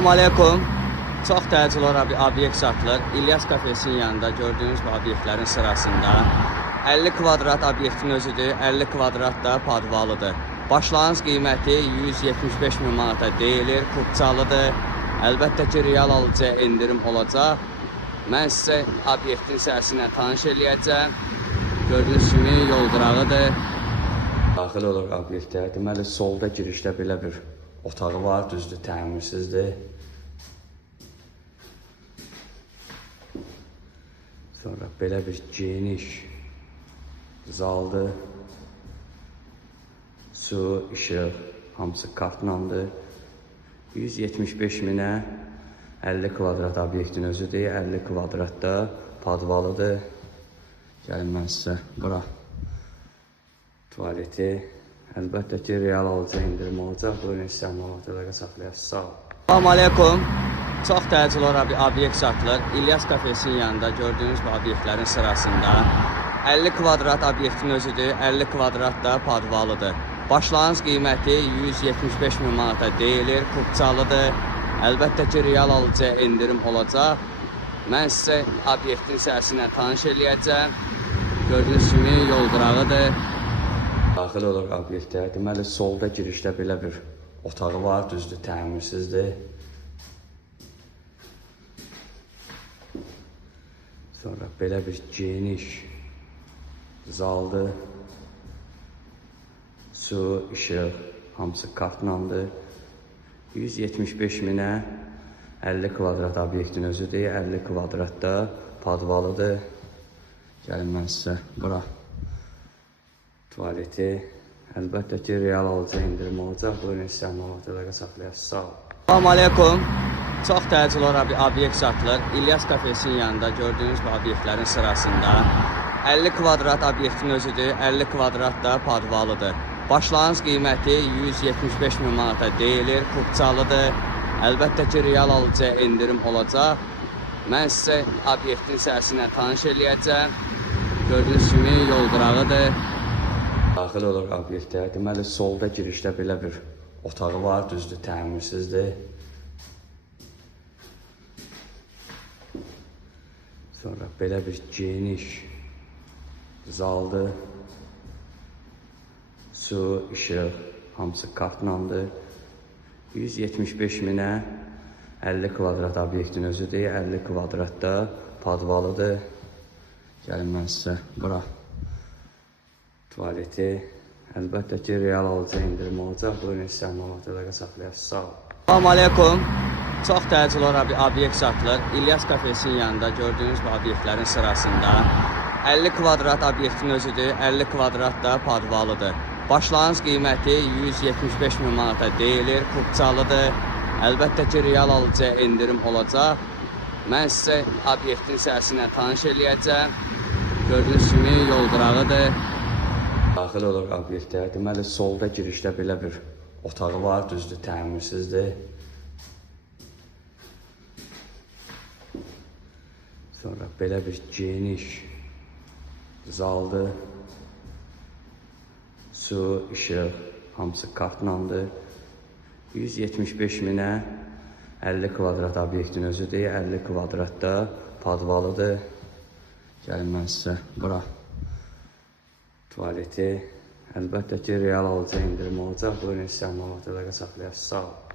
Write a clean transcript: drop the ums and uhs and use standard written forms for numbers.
Salam aleykum. Çox təcil olaraq bir obyekt satılır. İlyas kafesinin yanında gördüğünüz bu obyektlərin sırasında 50 kvadrat obyektin özüdür. 50 kvadrat da padvalıdır. Başlanğıc qiyməti 175 min manata deyilir. Kupçalıdır. Əlbəttə ki, real alıcıya endirim olacaq. Mən sizə obyektin səhəsinə tanış eləyəcəm. Gördüyünüz kimi yol qırağıdır. Daxil olur obyektə. Deməli, solda girişdə belə bir otağı var, düzdür, təmirsizdir. Sonra belə bir geniş zaldır. Su, işıq, hamısı kartlandır. 175 minə 50 kvadrat obyektin özüdür. 50 kvadratda padvalıdır. Gəlin mən sizə bura tuvaleti. Əlbəttə ki, real alıcı indirim olacaq. Buyurun, sizə məlumatları saxlayasınız. Sağ olun. Salam aleykum. Çox təcil olaraq bir obyekt satılır. İlyas kafesinin yanında gördüğünüz bu obyektlərin sırasında 50 kvadrat obyektin özüdür. 50 kvadrat da padvalıdır. Başlanğıc qiyməti 175 min manata deyilir. Kupçalıdır. Əlbəttə ki, real alıcıya endirim olacaq. Mən sizə obyektin səhəsinə tanış eləyəcəm. Gördüyünüz kimi yol qırağıdır. Daxil olur obyektə. Deməli, solda girişdə belə bir otağı var, düzdür, təmirsizdir. Sonra belə bir geniş zaldır. Su, işıq, hamısı kartlandır. 175 minə 50 kvadrat obyektin özüdür. 50 kvadratda padvalıdır. Gəlin mən sizə bura tuvaleti. Əlbəttə ki, real alıcı indirim olacaq. Buyurun, sizə məlumatları saxlayasınız. Sağ olun. Salam aleykum. Çox təcil olaraq bir obyekt satılır. İlyas kafesinin yanında gördüğünüz bu obyektlərin sırasında 50 kvadrat obyektin özüdür. 50 kvadrat da padvalıdır. Başlanğıc qiyməti 175 min manata deyilir. Kupçalıdır. Əlbəttə ki, real alıcıya endirim olacaq. Mən sizə obyektin səhəsinə tanış eləyəcəm. Gördüyünüz kimi yol qırağıdır. Daxil olur obyektə. Deməli, solda girişdə belə bir otağı var, düzdür, təmirsizdir. Sonra belə bir geniş zaldır. Su, işıq, hamısı kartlandır. 175 minə 50 kvadrat obyektin özüdür. 50 kvadratda padvalıdır. Gəlin mən sizə bura tuvaleti. Əlbəttə ki, real alıcı indirim olacaq. Buyurun, sizə məlumatları saxlayasınız. Sağ olun. Salam aleykum. Çox təcil olaraq bir obyekt satılır. İlyas kafesinin yanında gördüğünüz bu obyektlərin sırasında 50 kvadrat obyektin özüdür. 50 kvadrat da padvalıdır. Başlanğıc qiyməti 175 min manata deyilir. Kupçalıdır. Əlbəttə ki, real alıcıya endirim olacaq. Mən sizə obyektin səhəsinə tanış eləyəcəm. Gördüyünüz kimi yol qırağıdır. Daxil olur obyektə. Deməli, solda girişdə belə bir otağı var, düzdür, təmirsizdir. Sonra belə bir geniş zaldır. Su, işıq, hamısı kartlandır. 175 minə 50 kvadrat obyektin özüdür. 50 kvadratda padvalıdır. Gəlin mən sizə bura tuvaleti. Əlbəttə ki, real alıcı indirim olacaq. Buyurun, sizə məlumatları saxlayasınız. Sağ olun.